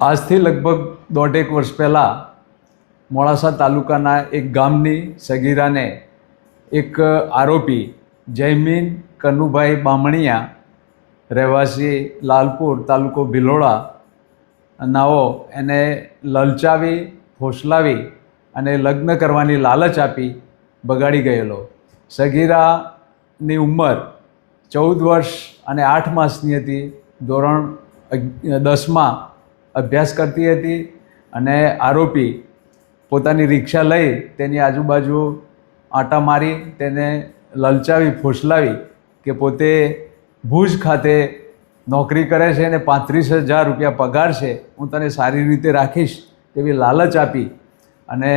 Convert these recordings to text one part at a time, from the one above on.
આજથી લગભગ દોઢેક વર્ષ પહેલાં મોડાસા તાલુકાના એક ગામની સગીરાને એક આરોપી જયમીન કનુભાઈ બામણિયા રહેવાસી લાલપુર તાલુકો ભિલોડા નાઓ એને લલચાવી ફોસલાવી અને લગ્ન કરવાની લાલચ આપી બગાડી ગયેલો. સગીરાની ઉંમર 14 વર્ષ અને 8 માસની હતી. ધોરણ 10માં અભ્યાસ કરતી હતી અને આરોપી પોતાની રિક્ષા લઈ તેની આજુબાજુ આંટા મારી તેને લલચાવી ફોસલાવી કે પોતે ભુજ ખાતે નોકરી કરે છે અને 35,000 રૂપિયા પગાર છે, હું તને સારી રીતે રાખીશ તેવી લાલચ આપી અને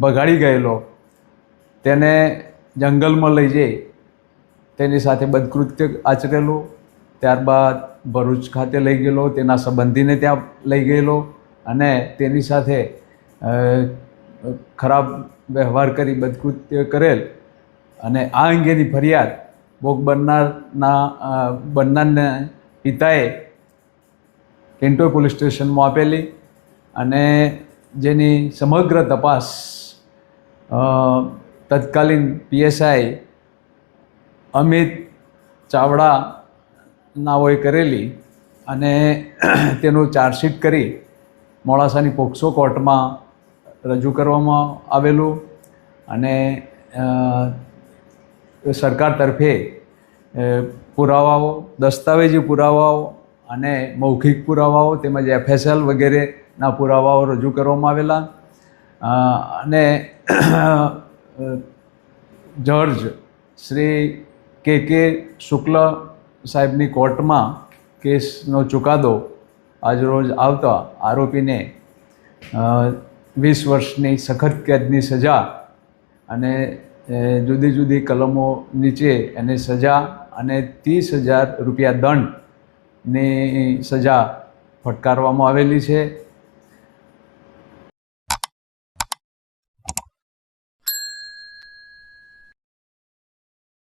ભગાડી ગયેલો. તેને જંગલમાં લઈ જઈ તેની સાથે બદકૃત્ય આચરેલું. ત્યારબાદ ભરૂચ ખાતે લઈ ગયેલો, તેના સંબંધીને ત્યાં લઈ ગયેલો અને તેની સાથે ખરાબ વ્યવહાર કરી બદકૃત્ય કરેલ અને આ અંગેની ફરિયાદ ભોગ બનનારને પિતાએ કેન્ટોય પોલીસ સ્ટેશનમાં આપેલી અને જેની સમગ્ર તપાસ તત્કાલીન PSI અમિત ચાવડા નાઓએ કરેલી અને તેનું ચાર્જશીટ કરી મોડાસાની પોક્સો કોર્ટમાં રજૂ કરવામાં આવેલું અને સરકાર તરફે પુરાવાઓ, દસ્તાવેજી પુરાવાઓ અને મૌખિક પુરાવાઓ તેમજ FSL વગેરેના પુરાવાઓ રજૂ કરવામાં આવેલા અને જજ શ્રી KK શુક્લ સાહેબની કોર્ટમાં કેસનો ચુકાદો આજરોજ આવતા આરોપીને 20 વર્ષની સખત કેદની સજા અને જુદી જુદી કલમો નીચે એને સજા અને 30,000 રૂપિયા દંડની સજા ફટકારવામાં આવેલી છે.